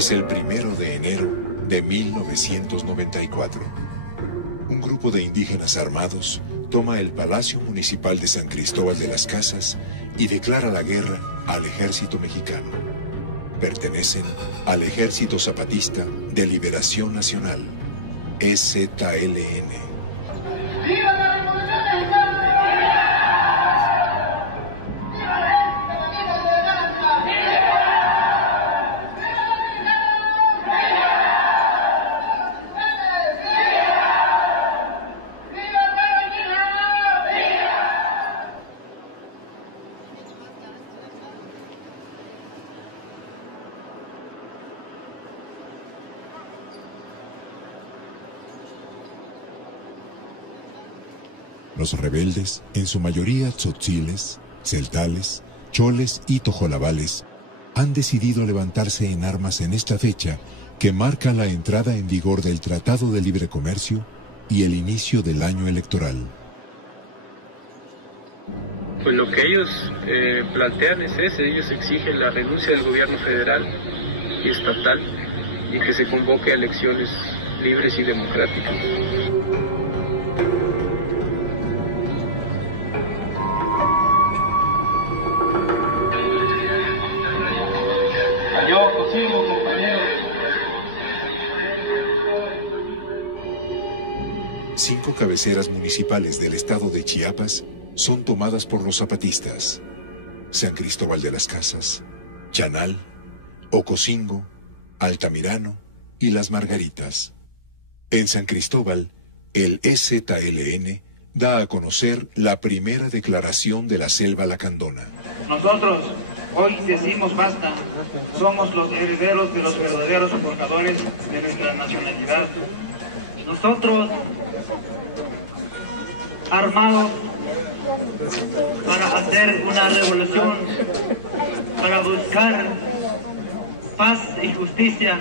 Es el 1 de enero de 1994. Un grupo de indígenas armados toma el Palacio Municipal de San Cristóbal de las Casas y declara la guerra al ejército mexicano. Pertenecen al Ejército Zapatista de Liberación Nacional, EZLN. ¡Viva la Revolución Mexicana! Los rebeldes, en su mayoría tzotziles, celtales, choles y tojolabales, han decidido levantarse en armas en esta fecha que marca la entrada en vigor del Tratado de Libre Comercio y el inicio del año electoral. Pues lo que ellos plantean es ese, ellos exigen la renuncia del gobierno federal y estatal y que se convoque a elecciones libres y democráticas. Yo consigo, compañeros. 5 cabeceras municipales del estado de Chiapas son tomadas por los zapatistas: San Cristóbal de las Casas, Chanal, Ocosingo, Altamirano y Las Margaritas. En San Cristóbal, el EZLN da a conocer la primera declaración de la selva lacandona. Nosotros hoy decimos basta, somos los herederos de los verdaderos portadores de nuestra nacionalidad. Nosotros, armados para hacer una revolución, para buscar paz y justicia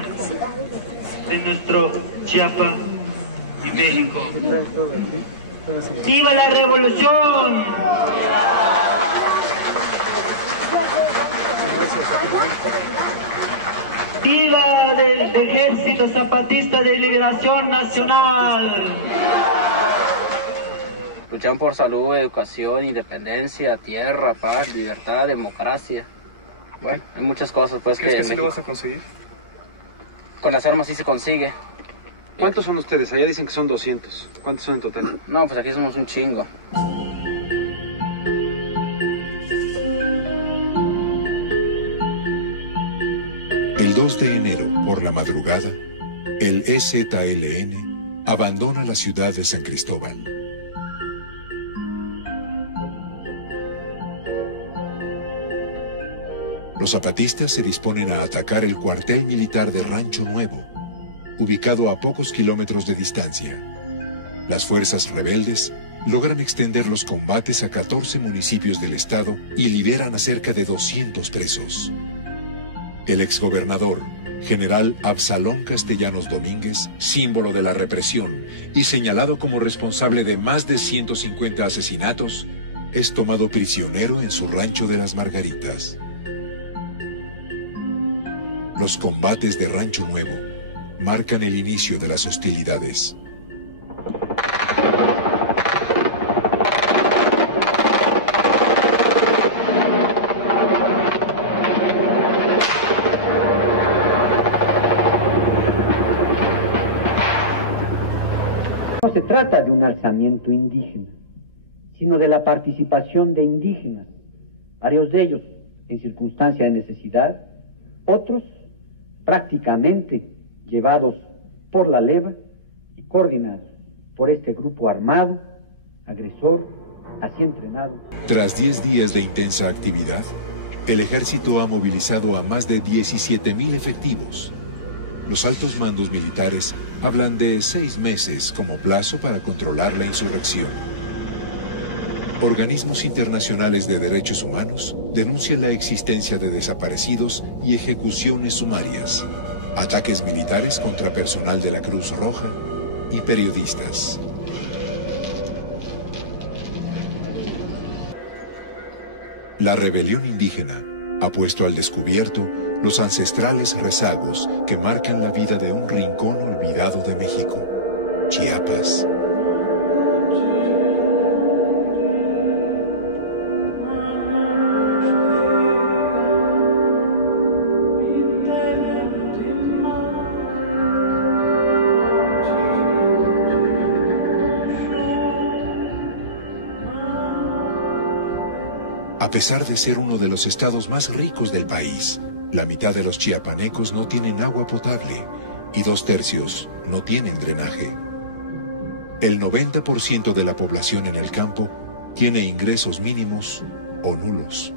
en nuestro Chiapas y México. ¡Viva la revolución! ¡Viva el Ejército Zapatista de Liberación Nacional! Luchan por salud, educación, independencia, tierra, paz, libertad, democracia. Bueno, hay muchas cosas pues ¿Crees que sí México... lo vas a conseguir? Con las armas sí se consigue. ¿Cuántos son ustedes? Allá dicen que son 200. ¿Cuántos son en total? No, pues aquí somos un chingo. El 2 de enero, por la madrugada, el EZLN abandona la ciudad de San Cristóbal. Los zapatistas se disponen a atacar el cuartel militar de Rancho Nuevo, ubicado a pocos kilómetros de distancia. Las fuerzas rebeldes logran extender los combates a 14 municipios del estado y liberan a cerca de 200 presos. El exgobernador, general Absalón Castellanos Domínguez, símbolo de la represión y señalado como responsable de más de 150 asesinatos, es tomado prisionero en su rancho de Las Margaritas. Los combates de Rancho Nuevo marcan el inicio de las hostilidades. No se trata de un alzamiento indígena, sino de la participación de indígenas, varios de ellos en circunstancia de necesidad, otros prácticamente llevados por la leva y coordinados por este grupo armado, agresor, así entrenado. Tras 10 días de intensa actividad, el ejército ha movilizado a más de 17,000 efectivos. Los altos mandos militares hablan de 6 meses como plazo para controlar la insurrección. Organismos internacionales de derechos humanos denuncian la existencia de desaparecidos y ejecuciones sumarias, ataques militares contra personal de la Cruz Roja y periodistas. La rebelión indígena Ha puesto al descubierto los ancestrales rezagos que marcan la vida de un rincón olvidado de México, Chiapas. A pesar de ser uno de los estados más ricos del país, la mitad de los chiapanecos no tienen agua potable y 2/3 no tienen drenaje. El 90% de la población en el campo tiene ingresos mínimos o nulos.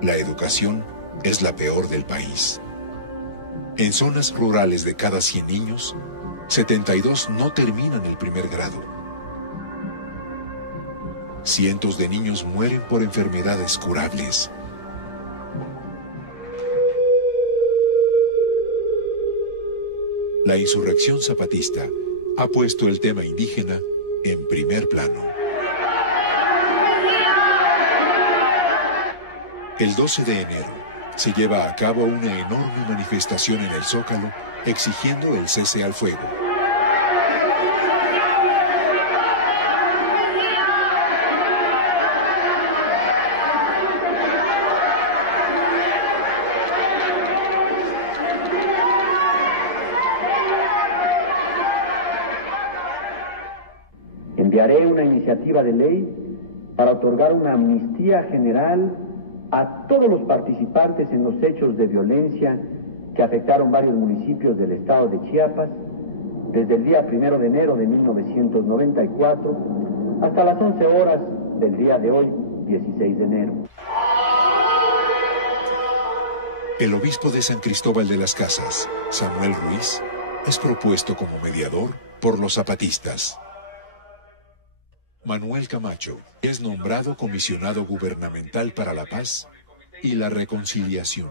La educación es la peor del país. En zonas rurales de cada 100 niños, 72 no terminan el primer grado. Cientos de niños mueren por enfermedades curables. La insurrección zapatista ha puesto el tema indígena en primer plano. El 12 de enero se lleva a cabo una enorme manifestación en el Zócalo exigiendo el cese al fuego. Enviaré una iniciativa de ley para otorgar una amnistía general a todos los participantes en los hechos de violencia que afectaron varios municipios del estado de Chiapas desde el día 1 de enero de 1994 hasta las 11 horas del día de hoy, 16 de enero. El obispo de San Cristóbal de las Casas, Samuel Ruiz, es propuesto como mediador por los zapatistas. Manuel Camacho es nombrado comisionado gubernamental para la paz y la reconciliación.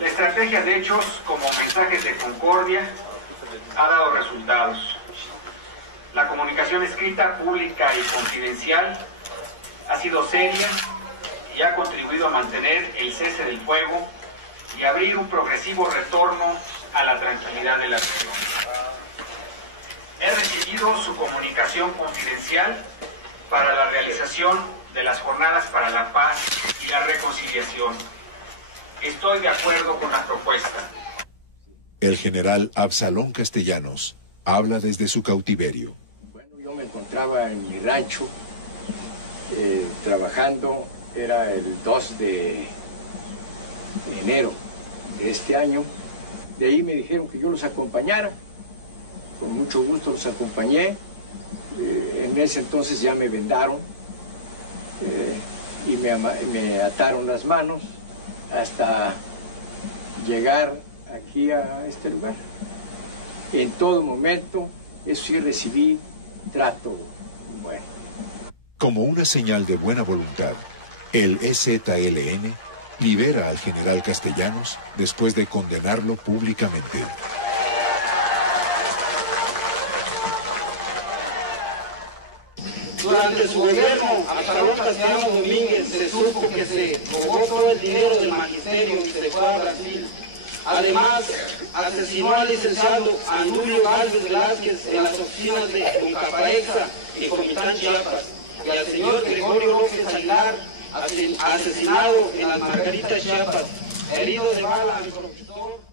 La estrategia de hechos como mensajes de concordia ha dado resultados. La comunicación escrita, pública y confidencial ha sido seria y ha contribuido a mantener el cese del fuego y abrir un progresivo retorno a la tranquilidad de la región. He recibido su comunicación confidencial para la realización de las jornadas para la paz y la reconciliación. Estoy de acuerdo con la propuesta. El general Absalón Castellanos habla desde su cautiverio. Bueno, yo me encontraba en mi rancho trabajando, era el 2 de enero de este año. De ahí me dijeron que yo los acompañara. Con mucho gusto los acompañé. En ese entonces ya me vendaron y me ataron las manos hasta llegar aquí a este lugar. En todo momento, eso sí, recibí trato bueno. Como una señal de buena voluntad, el EZLN libera al general Castellanos después de condenarlo públicamente. Durante su gobierno, Absalón Castellanos Domínguez se supo que se robó todo el dinero del magisterio y se fue a Brasil. Además, asesinó al licenciado Andulio Gálvez Velázquez en las oficinas de Uncapaexa y Comitán, Chiapas, y al señor Gregorio López Aguilar, asesinado en las Margaritas, Chiapas, herido de bala al profesor.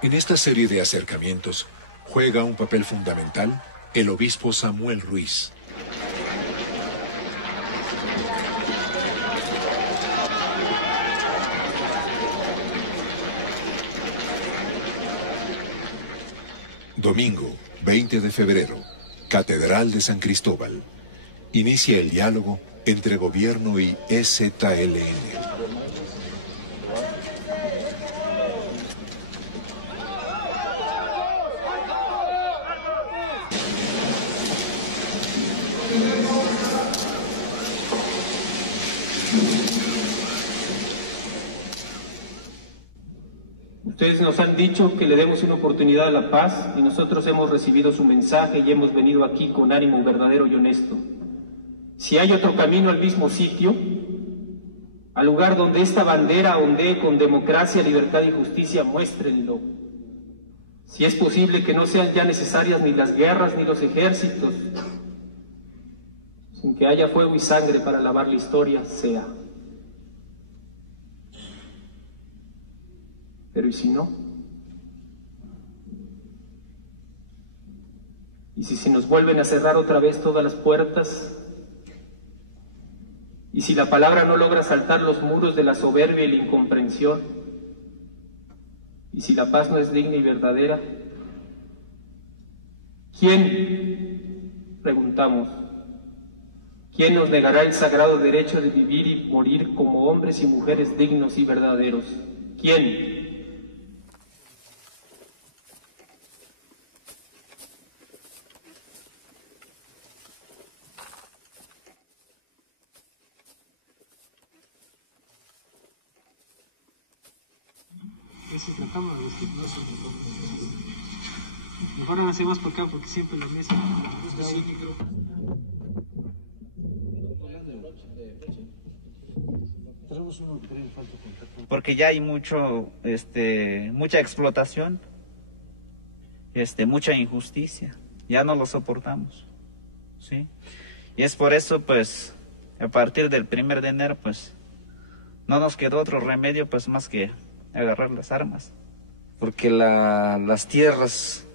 En esta serie de acercamientos juega un papel fundamental el obispo Samuel Ruiz. Domingo, 20 de febrero, Catedral de San Cristóbal. Inicia el diálogo entre gobierno y EZLN. Ustedes nos han dicho que le demos una oportunidad a la paz y nosotros hemos recibido su mensaje y hemos venido aquí con ánimo verdadero y honesto. Si hay otro camino al mismo sitio, al lugar donde esta bandera ondee con democracia, libertad y justicia, muéstrenlo. Si es posible que no sean ya necesarias ni las guerras ni los ejércitos, sin que haya fuego y sangre para lavar la historia, sea. Pero ¿y si no? ¿Y si se nos vuelven a cerrar otra vez todas las puertas? ¿Y si la palabra no logra saltar los muros de la soberbia y la incomprensión? ¿Y si la paz no es digna y verdadera? ¿Quién, preguntamos, quién nos negará el sagrado derecho de vivir y morir como hombres y mujeres dignos y verdaderos? ¿Quién? Si tratamos de decir, no se mejor avancemos por acá porque siempre la mesa porque ya hay mucha explotación, mucha injusticia, ya no lo soportamos, ¿sí? Y es por eso, pues, a partir del 1 de enero, pues, no nos quedó otro remedio, pues, más que agarrar las armas. Porque las tierras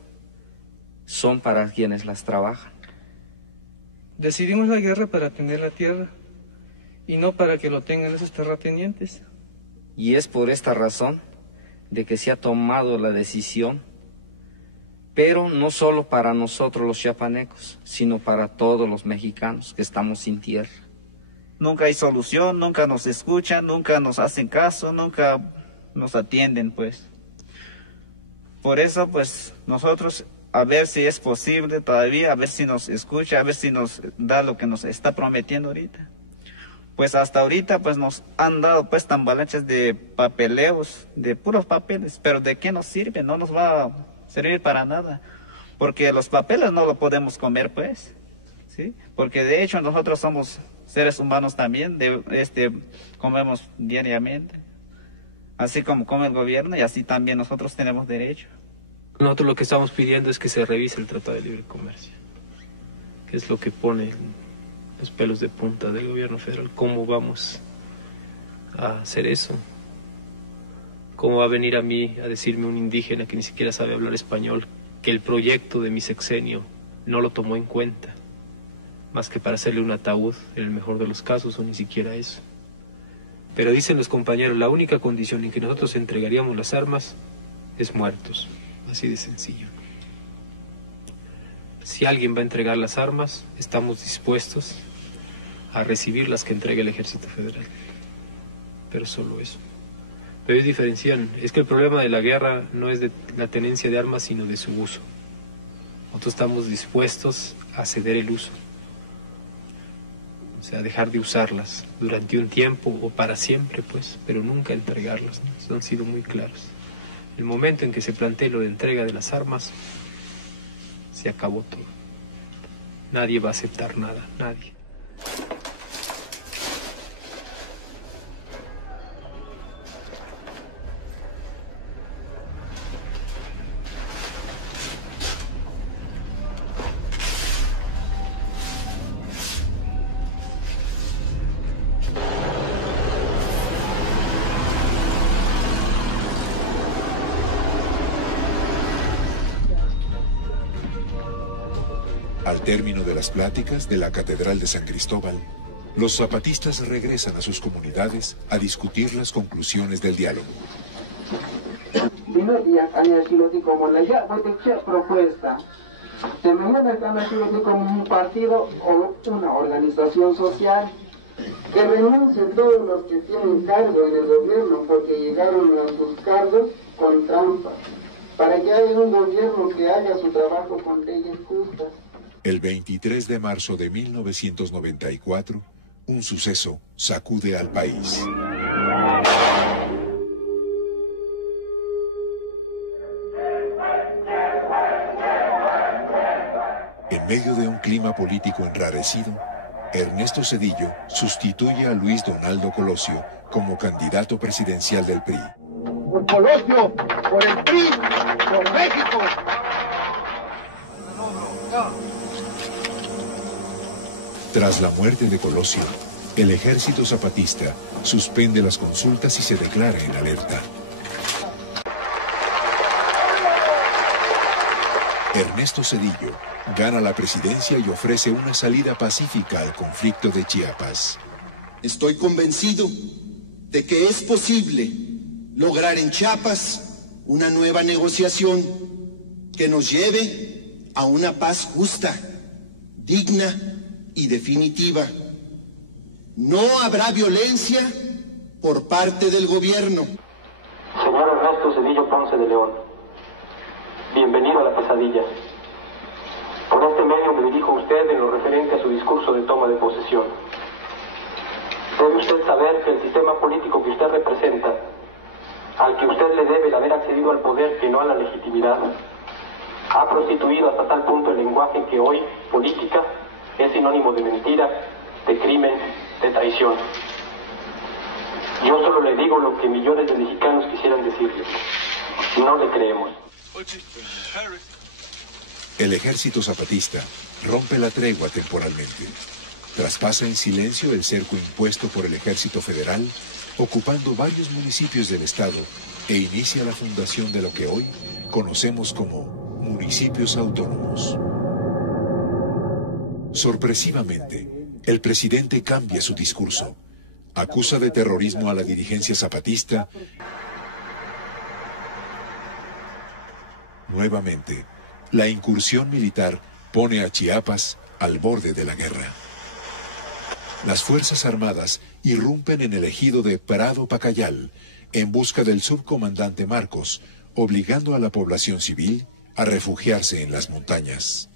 son para quienes las trabajan. Decidimos la guerra para tener la tierra y no para que lo tengan esos terratenientes. Y es por esta razón de que se ha tomado la decisión, pero no solo para nosotros los chiapanecos, sino para todos los mexicanos que estamos sin tierra. Nunca hay solución, nunca nos escuchan, nunca nos hacen caso, nunca nos atienden, pues. Por eso, pues, nosotros a ver si es posible todavía, a ver si nos escucha, a ver si nos da lo que nos está prometiendo ahorita. Pues hasta ahorita, pues, nos han dado, pues, tambalaches de papeleos, de puros papeles, pero ¿de qué nos sirve? No nos va a servir para nada, porque los papeles no los podemos comer, pues, ¿sí? Porque de hecho nosotros somos seres humanos también, comemos diariamente. Así como come el gobierno y así también nosotros tenemos derecho. Nosotros lo que estamos pidiendo es que se revise el Tratado de Libre Comercio, que es lo que pone los pelos de punta del gobierno federal. ¿Cómo vamos a hacer eso? ¿Cómo va a venir a mí a decirme un indígena que ni siquiera sabe hablar español que el proyecto de mi sexenio no lo tomó en cuenta, más que para hacerle un ataúd en el mejor de los casos, o ni siquiera eso? Pero dicen los compañeros, la única condición en que nosotros entregaríamos las armas es muertos, así de sencillo. Si alguien va a entregar las armas, estamos dispuestos a recibir las que entregue el Ejército Federal, pero solo eso. Pero ellos diferencian, es que el problema de la guerra no es de la tenencia de armas, sino de su uso. Nosotros estamos dispuestos a ceder el uso. O sea, dejar de usarlas durante un tiempo o para siempre, pues, pero nunca entregarlas, ¿no? Eso han sido muy claros. El momento en que se plantee lo de entrega de las armas, se acabó todo. Nadie va a aceptar nada, nadie. Al término de las pláticas de la Catedral de San Cristóbal, los zapatistas regresan a sus comunidades a discutir las conclusiones del diálogo. Propuesta. Se me como un partido o una organización social que renuncien todos los que tienen cargo en el gobierno porque llegaron a sus cargos con trampa, para que haya un gobierno que haga su trabajo con leyes justas. El 23 de marzo de 1994, un suceso sacude al país. medio de un clima político enrarecido, Ernesto Zedillo sustituye a Luis Donaldo Colosio como candidato presidencial del PRI. Por Colosio, por el PRI, por México. Tras la muerte de Colosio, el ejército zapatista suspende las consultas y se declara en alerta. Ernesto Zedillo gana la presidencia y ofrece una salida pacífica al conflicto de Chiapas. Estoy convencido de que es posible lograr en Chiapas una nueva negociación que nos lleve a una paz justa, digna y definitiva. No habrá violencia por parte del gobierno. Señor Ernesto Zedillo Ponce de León, bienvenido a la pesadilla. Por este medio me dirijo a usted en lo referente a su discurso de toma de posesión. Debe usted saber que el sistema político que usted representa, al que usted le debe el haber accedido al poder que no a la legitimidad, ha prostituido hasta tal punto el lenguaje que hoy, política, es sinónimo de mentira, de crimen, de traición. Yo solo le digo lo que millones de mexicanos quisieran decirle. No le creemos. El ejército zapatista rompe la tregua temporalmente. Traspasa en silencio el cerco impuesto por el ejército federal, ocupando varios municipios del estado, e inicia la fundación de lo que hoy conocemos como municipios autónomos. Sorpresivamente, el presidente cambia su discurso. Acusa de terrorismo a la dirigencia zapatista. Nuevamente, la incursión militar pone a Chiapas al borde de la guerra. Las Fuerzas Armadas irrumpen en el ejido de Prado Pacayal en busca del subcomandante Marcos, obligando a la población civil a refugiarse en las montañas.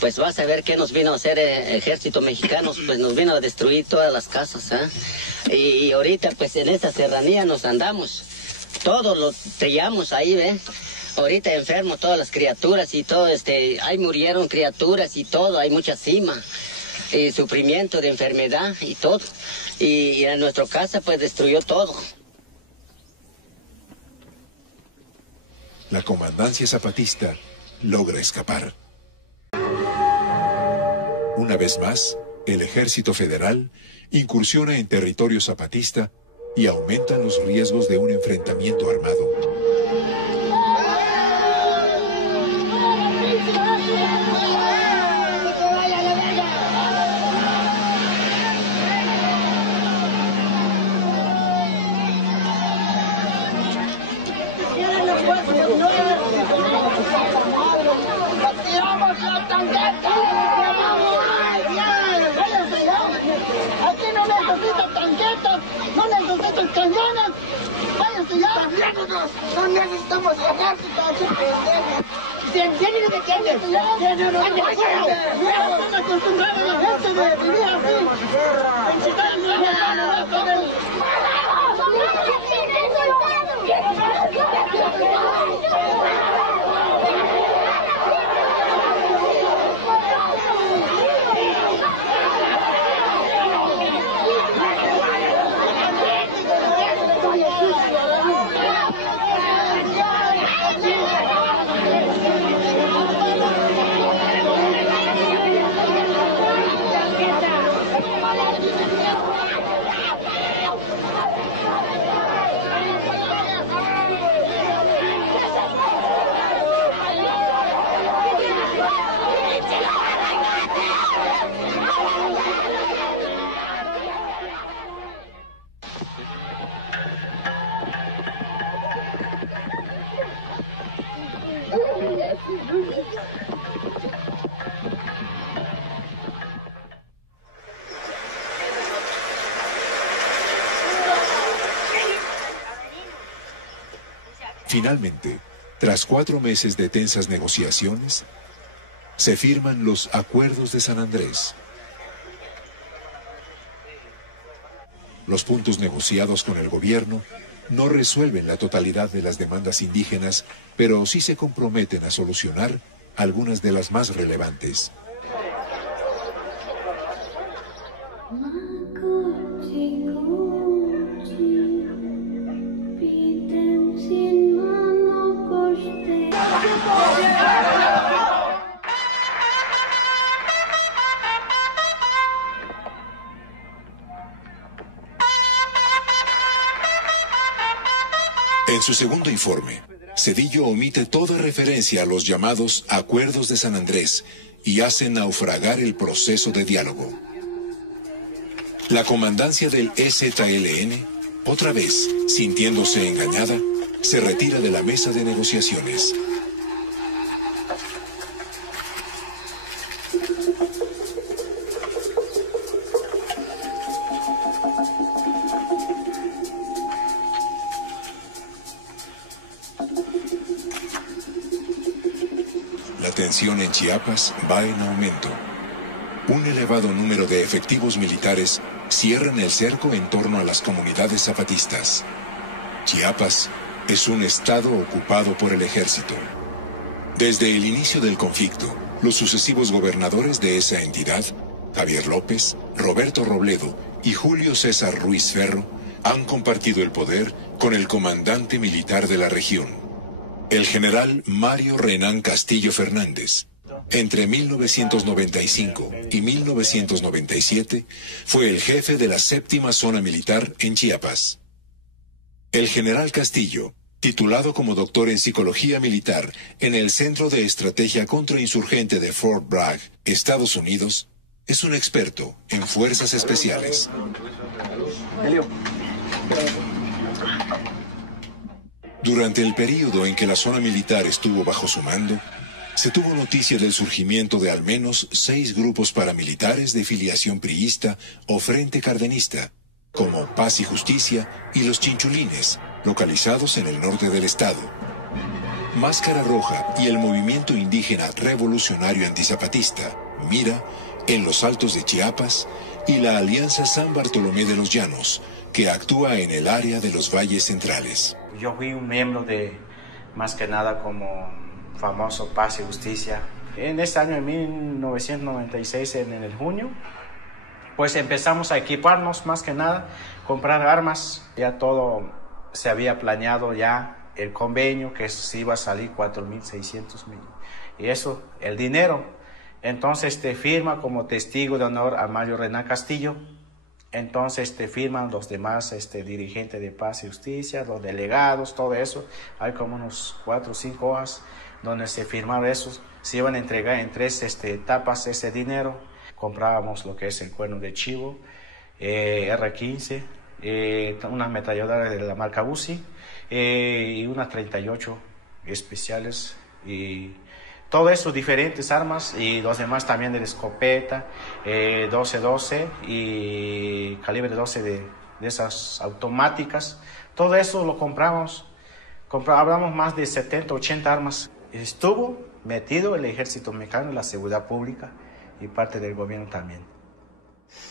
Pues vas a ver qué nos vino a hacer el ejército mexicano, pues nos vino a destruir todas las casas, y ahorita pues en esta serranía nos andamos, todos lo trillamos ahí, ahorita enfermos todas las criaturas y todo, ahí murieron criaturas y todo, hay mucha cima, y sufrimiento de enfermedad y todo, y en nuestra casa pues destruyó todo. La comandancia zapatista logra escapar. Una vez más, el ejército federal incursiona en territorio zapatista y aumentan los riesgos de un enfrentamiento armado. Aquí no necesitan tanquetas, no necesitan cañones. Váyanse ya. No necesitamos ejército, aquí pendejos. ¿Tienen de qué andes? ¿Tienen no están acostumbrados la gente de vivir así. Finalmente, tras 4 meses de tensas negociaciones, se firman los Acuerdos de San Andrés. Los puntos negociados con el gobierno no resuelven la totalidad de las demandas indígenas, pero sí se comprometen a solucionar algunas de las más relevantes. En su segundo informe, Zedillo omite toda referencia a los llamados Acuerdos de San Andrés y hace naufragar el proceso de diálogo. La comandancia del EZLN, otra vez sintiéndose engañada, se retira de la mesa de negociaciones. La tensión en Chiapas va en aumento. Un elevado número de efectivos militares cierran el cerco en torno a las comunidades zapatistas. Chiapas es un estado ocupado por el ejército. Desde el inicio del conflicto, los sucesivos gobernadores de esa entidad, Javier López, Roberto Robledo y Julio César Ruiz Ferro, han compartido el poder con el comandante militar de la región, el general Mario Renán Castillo Fernández. Entre 1995 y 1997 fue el jefe de la 7ª Zona Militar en Chiapas. El general Castillo, titulado como doctor en Psicología Militar en el Centro de Estrategia Contrainsurgente de Fort Bragg, Estados Unidos, es un experto en fuerzas especiales. Durante el período en que la zona militar estuvo bajo su mando, se tuvo noticia del surgimiento de al menos 6 grupos paramilitares de filiación priista o Frente Cardenista, como Paz y Justicia y los Chinchulines, localizados en el norte del estado. Máscara Roja y el movimiento indígena revolucionario antizapatista, MIRA, en los Altos de Chiapas, y la Alianza San Bartolomé de los Llanos, que actúa en el área de los valles centrales. Yo fui un miembro de, más que nada, como famoso Paz y Justicia. En este año de 1996, en el junio, pues empezamos a equiparnos, más que nada, comprar armas. Ya todo se había planeado, ya el convenio, que se iba a salir 4.600 millones. Y eso, el dinero. Entonces firma como testigo de honor a Mario Renán Castillo. Entonces firman los demás dirigentes de Paz y Justicia, los delegados, todo eso. Hay como unos 4 o 5 hojas donde se firmaba eso. Se iban a entregar en 3 etapas ese dinero. Comprábamos lo que es el cuerno de chivo, R15, unas ametralladoras de la marca Uzi y unas 38 especiales. Y todo eso, diferentes armas, y los demás también de la escopeta, 12-12 y calibre 12 de esas automáticas. Todo eso lo compramos. Hablamos más de 70, 80 armas. Estuvo metido el ejército mexicano, la seguridad pública y parte del gobierno también.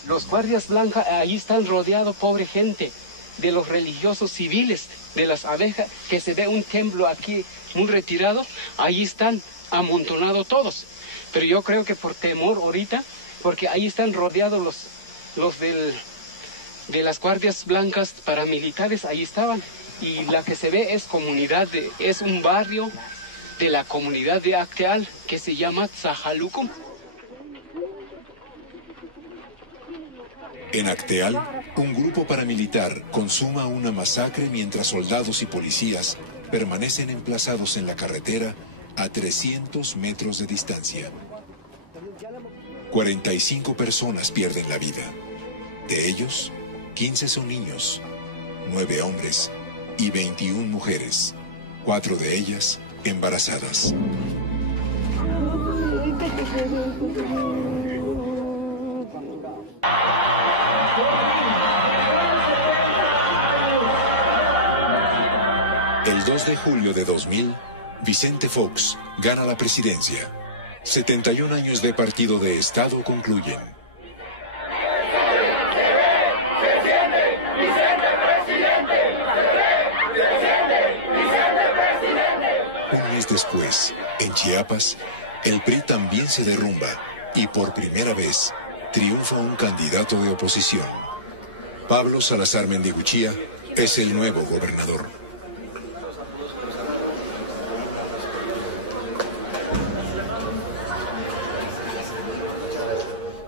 Los guardias blancas ahí están rodeados, pobre gente, de los religiosos civiles, de las abejas, que se ve un templo aquí muy retirado, ahí están amontonados todos. Pero yo creo que por temor ahorita, porque ahí están rodeados los de las guardias blancas paramilitares, ahí estaban. Y la que se ve es es un barrio de la comunidad de Acteal que se llama Tzahaluco. En Acteal, un grupo paramilitar consuma una masacre mientras soldados y policías permanecen emplazados en la carretera a 300 metros de distancia. 45 personas pierden la vida. De ellos, 15 son niños, 9 hombres y 21 mujeres, 4 de ellas embarazadas. El 2 de julio de 2000, Vicente Fox gana la presidencia. 71 años de partido de Estado concluyen. Un mes después, en Chiapas, el PRI también se derrumba y por primera vez triunfa un candidato de oposición. Pablo Salazar Mendiguchía es el nuevo gobernador.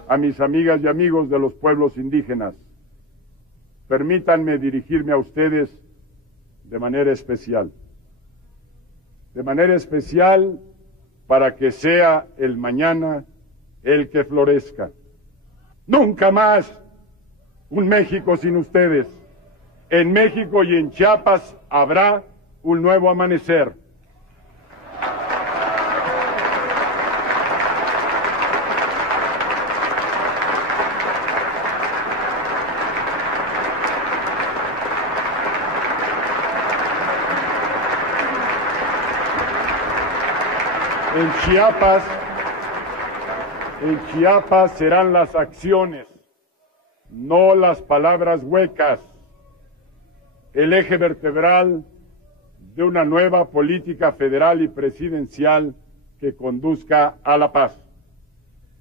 A mis amigas y amigos de los pueblos indígenas, permítanme dirigirme a ustedes de manera especial. De manera especial para que sea el mañana el que florezca. Nunca más un México sin ustedes. En México y en Chiapas habrá un nuevo amanecer. En Chiapas serán las acciones, no las palabras huecas, el eje vertebral de una nueva política federal y presidencial que conduzca a la paz.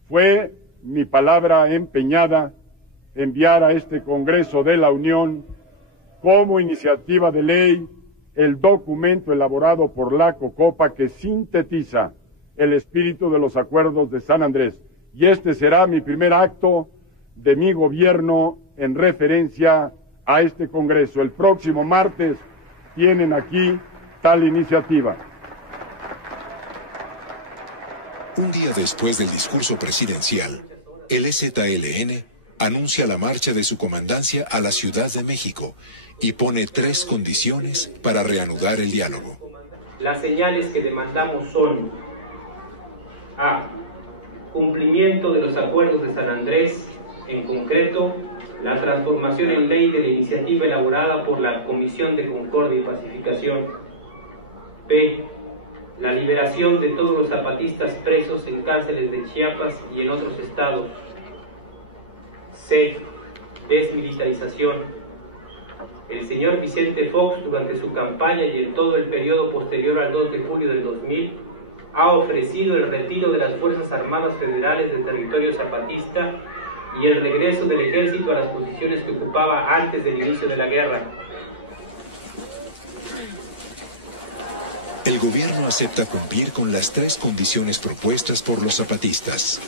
Fue mi palabra empeñada enviar a este Congreso de la Unión como iniciativa de ley el documento elaborado por la COCOPA que sintetiza el espíritu de los acuerdos de San Andrés. Y este será mi primer acto de mi gobierno en referencia a este Congreso. El próximo martes tienen aquí tal iniciativa. Un día después del discurso presidencial, el EZLN anuncia la marcha de su comandancia a la Ciudad de México y pone 3 condiciones para reanudar el diálogo. Las señales que demandamos son: A. Cumplimiento de los acuerdos de San Andrés, en concreto, la transformación en ley de la iniciativa elaborada por la Comisión de Concordia y Pacificación. B. La liberación de todos los zapatistas presos en cárceles de Chiapas y en otros estados. C. Desmilitarización. El señor Vicente Fox, durante su campaña y en todo el periodo posterior al 2 de julio del 2000, ha ofrecido el retiro de las Fuerzas Armadas Federales del territorio zapatista y el regreso del ejército a las posiciones que ocupaba antes del inicio de la guerra. El gobierno acepta cumplir con las 3 condiciones propuestas por los zapatistas.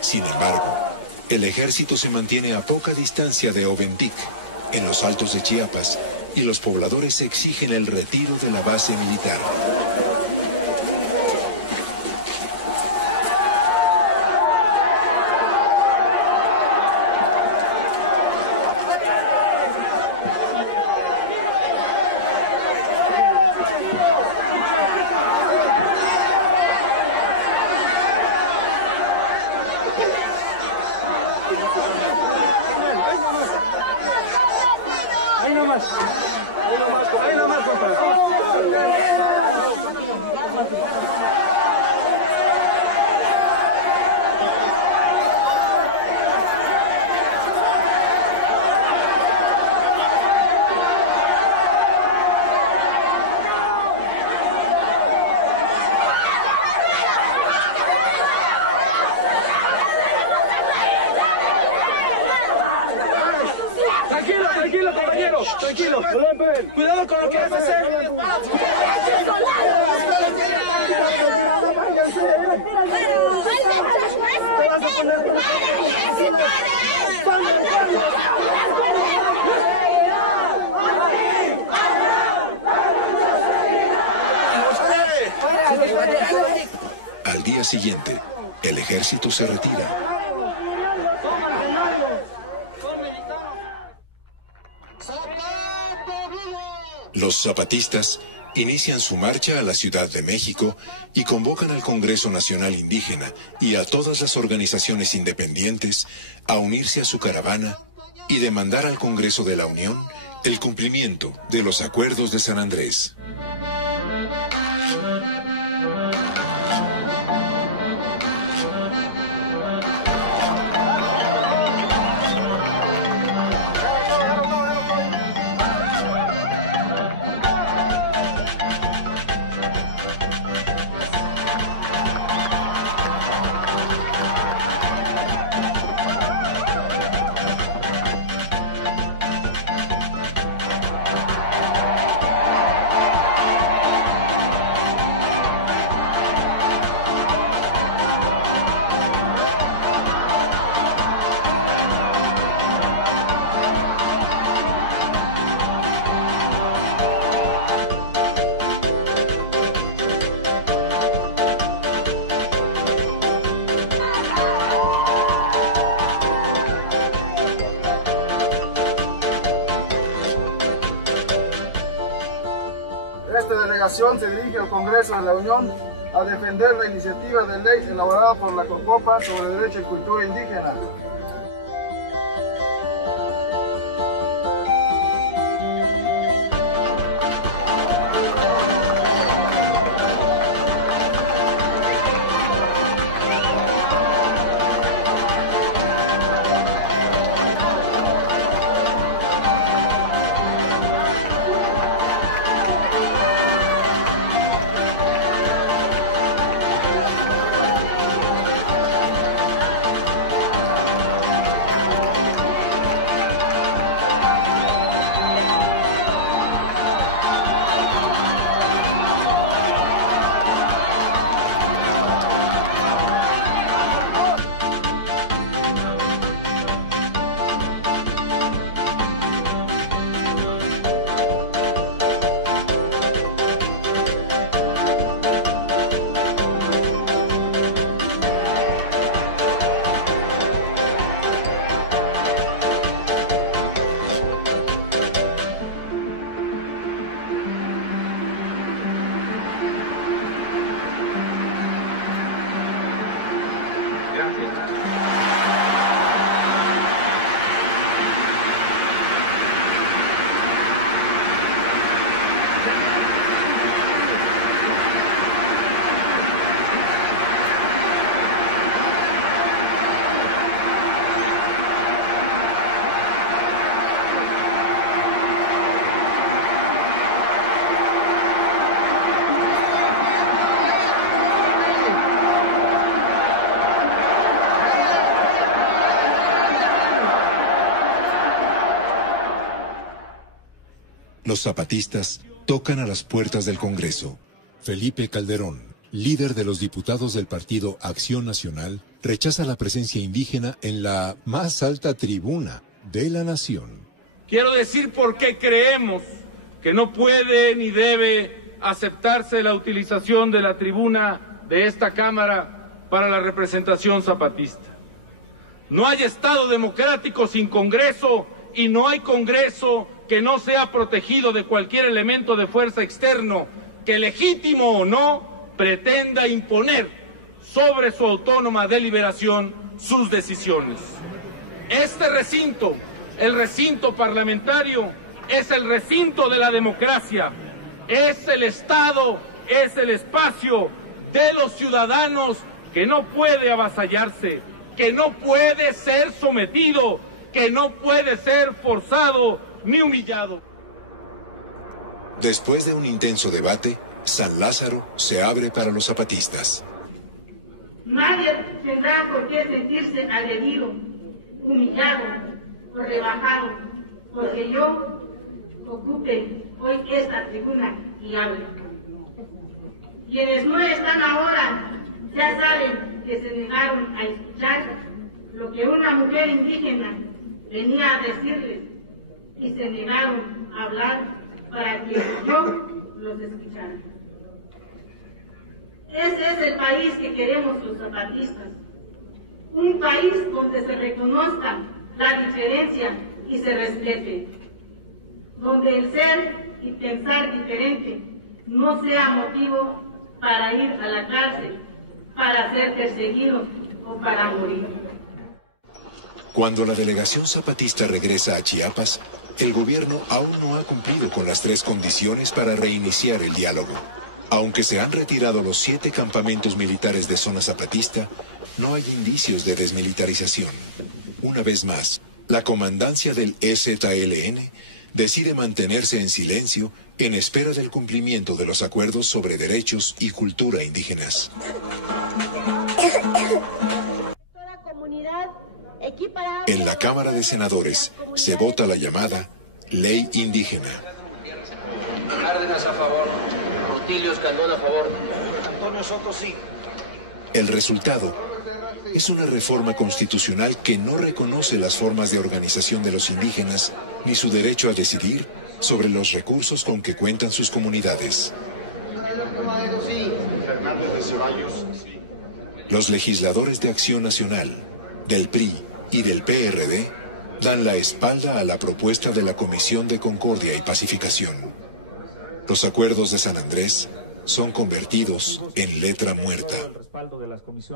Sin embargo, el ejército se mantiene a poca distancia de Oventic, en los altos de Chiapas, y los pobladores exigen el retiro de la base militar. Tranquilo. Cuidado con lo que vas a hacer. Al día siguiente, el ejército se retira. Los zapatistas inician su marcha a la Ciudad de México y convocan al Congreso Nacional Indígena y a todas las organizaciones independientes a unirse a su caravana y demandar al Congreso de la Unión el cumplimiento de los acuerdos de San Andrés. delegación se dirige al Congreso de la Unión a defender la iniciativa de ley elaborada por la CONCOPA sobre Derecho y Cultura Indígena. Los zapatistas tocan a las puertas del Congreso. Felipe Calderón, líder de los diputados del partido Acción Nacional, rechaza la presencia indígena en la más alta tribuna de la nación. Quiero decir por qué creemos que no puede ni debe aceptarse la utilización de la tribuna de esta Cámara para la representación zapatista. No hay Estado democrático sin Congreso y no hay Congreso que no sea protegido de cualquier elemento de fuerza externo que, legítimo o no, pretenda imponer sobre su autónoma deliberación sus decisiones. Este recinto, el recinto parlamentario, es el recinto de la democracia, es el Estado, es el espacio de los ciudadanos que no puede avasallarse, que no puede ser sometido, que no puede ser forzado ni humillado. Después de un intenso debate, San Lázaro se abre para los zapatistas. Nadie tendrá por qué sentirse agredido, humillado o rebajado, porque yo ocupe hoy esta tribuna y hable. Quienes no están ahora ya saben que se negaron a escuchar lo que una mujer indígena venía a decirles y se negaron a hablar para que yo los escuchara. Ese es el país que queremos los zapatistas, un país donde se reconozca la diferencia y se respete, donde el ser y pensar diferente no sea motivo para ir a la cárcel, para ser perseguido o para morir. Cuando la delegación zapatista regresa a Chiapas, el gobierno aún no ha cumplido con las 3 condiciones para reiniciar el diálogo. Aunque se han retirado los 7 campamentos militares de zona zapatista, no hay indicios de desmilitarización. Una vez más, la comandancia del EZLN decide mantenerse en silencio en espera del cumplimiento de los acuerdos sobre derechos y cultura indígenas. En la Cámara de Senadores se vota la llamada Ley Indígena. Cárdenas a favor. Portillo Escandón a favor. Antonio Soto sí. El resultado es una reforma constitucional que no reconoce las formas de organización de los indígenas ni su derecho a decidir sobre los recursos con que cuentan sus comunidades. Los legisladores de Acción Nacional, del PRI y del PRD dan la espalda a la propuesta de la Comisión de Concordia y Pacificación. Los acuerdos de San Andrés son convertidos en letra muerta.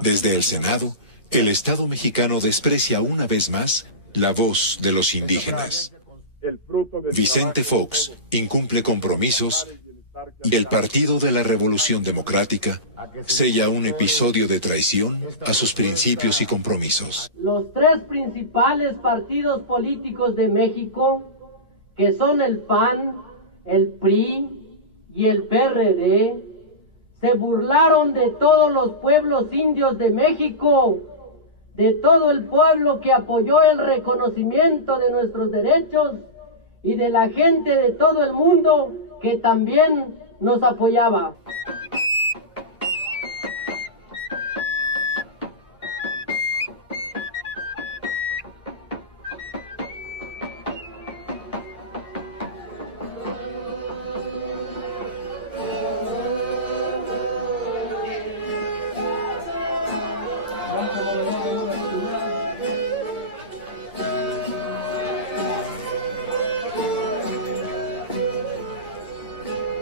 Desde el Senado, el Estado mexicano desprecia una vez más la voz de los indígenas. Vicente Fox incumple compromisos y el Partido de la Revolución Democrática sella un episodio de traición a sus principios y compromisos. Los tres principales partidos políticos de México, que son el PAN, el PRI y el PRD, se burlaron de todos los pueblos indios de México, de todo el pueblo que apoyó el reconocimiento de nuestros derechos y de la gente de todo el mundo que también nos apoyaba.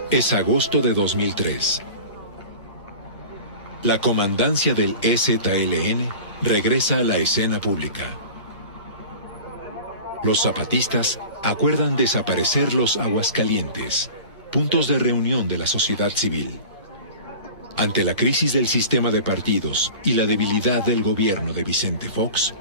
Es agosto de 2003. La comandancia del EZLN regresa a la escena pública. Los zapatistas acuerdan desaparecer los Aguascalientes, puntos de reunión de la sociedad civil. Ante la crisis del sistema de partidos y la debilidad del gobierno de Vicente Fox,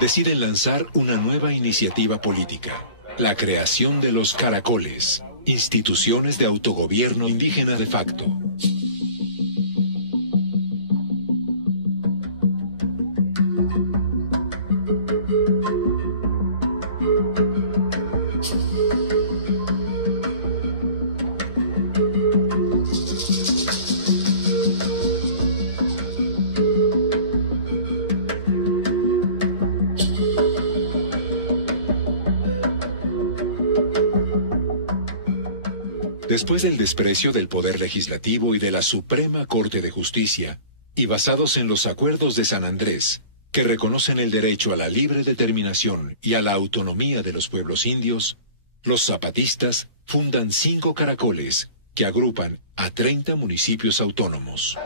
deciden lanzar una nueva iniciativa política, la creación de los caracoles, instituciones de autogobierno indígena de facto. Después del desprecio del Poder Legislativo y de la Suprema Corte de Justicia, y basados en los acuerdos de San Andrés, que reconocen el derecho a la libre determinación y a la autonomía de los pueblos indios, los zapatistas fundan 5 caracoles que agrupan a 30 municipios autónomos.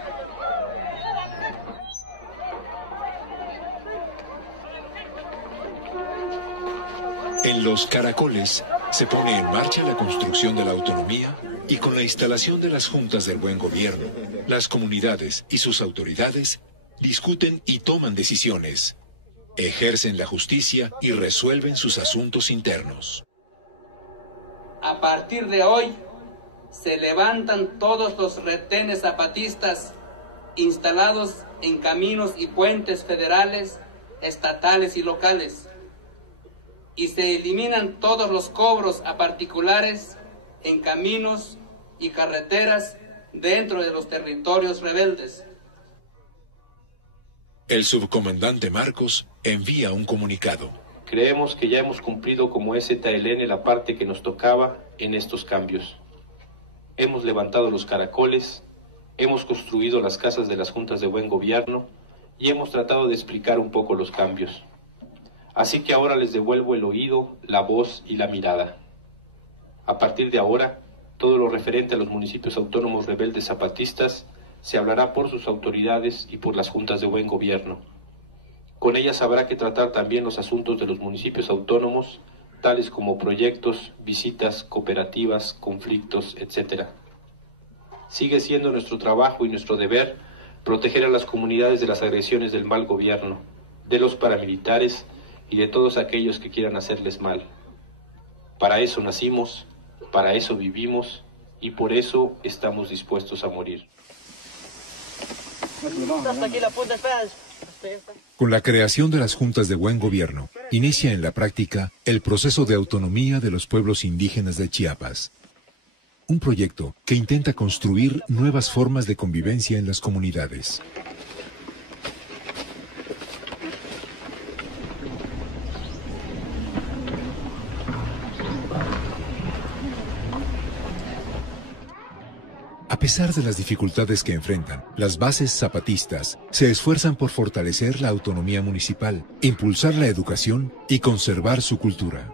En los caracoles se pone en marcha la construcción de la autonomía y con la instalación de las juntas del buen gobierno, las comunidades y sus autoridades discuten y toman decisiones, ejercen la justicia y resuelven sus asuntos internos. A partir de hoy, se levantan todos los retenes zapatistas instalados en caminos y puentes federales, estatales y locales, y se eliminan todos los cobros a particulares en caminos y carreteras dentro de los territorios rebeldes. El subcomandante Marcos envía un comunicado. Creemos que ya hemos cumplido como EZLN la parte que nos tocaba en estos cambios. Hemos levantado los caracoles, hemos construido las casas de las juntas de buen gobierno y hemos tratado de explicar un poco los cambios. Así que ahora les devuelvo el oído, la voz y la mirada. A partir de ahora, todo lo referente a los municipios autónomos rebeldes zapatistas se hablará por sus autoridades y por las juntas de buen gobierno. Con ellas habrá que tratar también los asuntos de los municipios autónomos, tales como proyectos, visitas, cooperativas, conflictos, etc. Sigue siendo nuestro trabajo y nuestro deber proteger a las comunidades de las agresiones del mal gobierno, de los paramilitares y de todos aquellos que quieran hacerles mal. Para eso nacimos, para eso vivimos y por eso estamos dispuestos a morir. Con la creación de las juntas de buen gobierno, inicia en la práctica el proceso de autonomía de los pueblos indígenas de Chiapas. Un proyecto que intenta construir nuevas formas de convivencia en las comunidades. A pesar de las dificultades que enfrentan, las bases zapatistas se esfuerzan por fortalecer la autonomía municipal, impulsar la educación y conservar su cultura.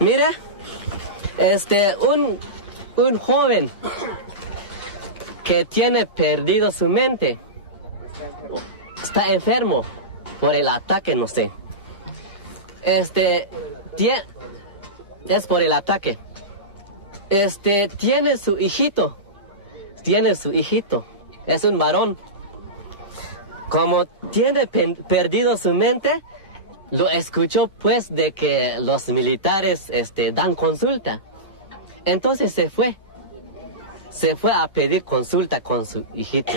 Mira, un joven que tiene perdido su mente, está enfermo por el ataque, no sé. Es por el ataque. Tiene su hijito, es un varón. Como tiene perdido su mente, lo escuchó pues de que los militares dan consulta. Entonces se fue a pedir consulta con su hijito.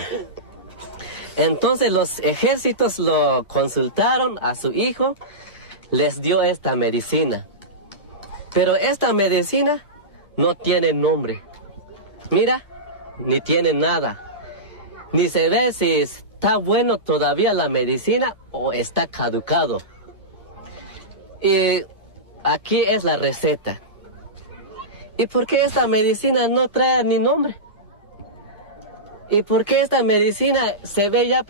Entonces los ejércitos lo consultaron a su hijo, les dio esta medicina. Pero esta medicina no tiene nombre. Mira, ni tiene nada. Ni se ve si está bueno todavía la medicina o está caducado. Y aquí es la receta. ¿Y por qué esta medicina no trae ni nombre? ¿Y por qué esta medicina se ve ya,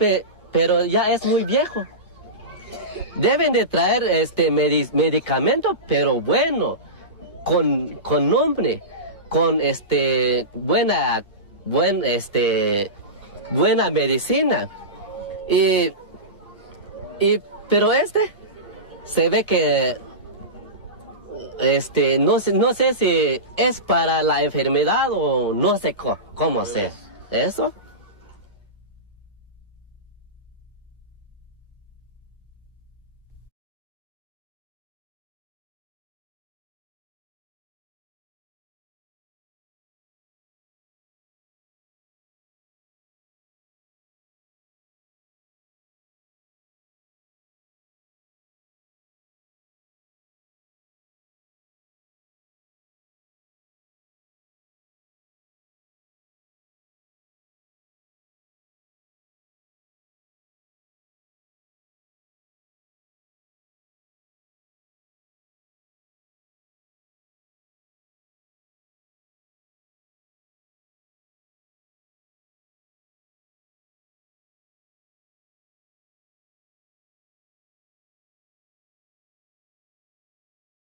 pero ya es muy viejo? Deben de traer medicamento, pero bueno, con nombre, con buena medicina. Pero se ve que no sé si es para la enfermedad o no sé cómo ser. ¿Eso?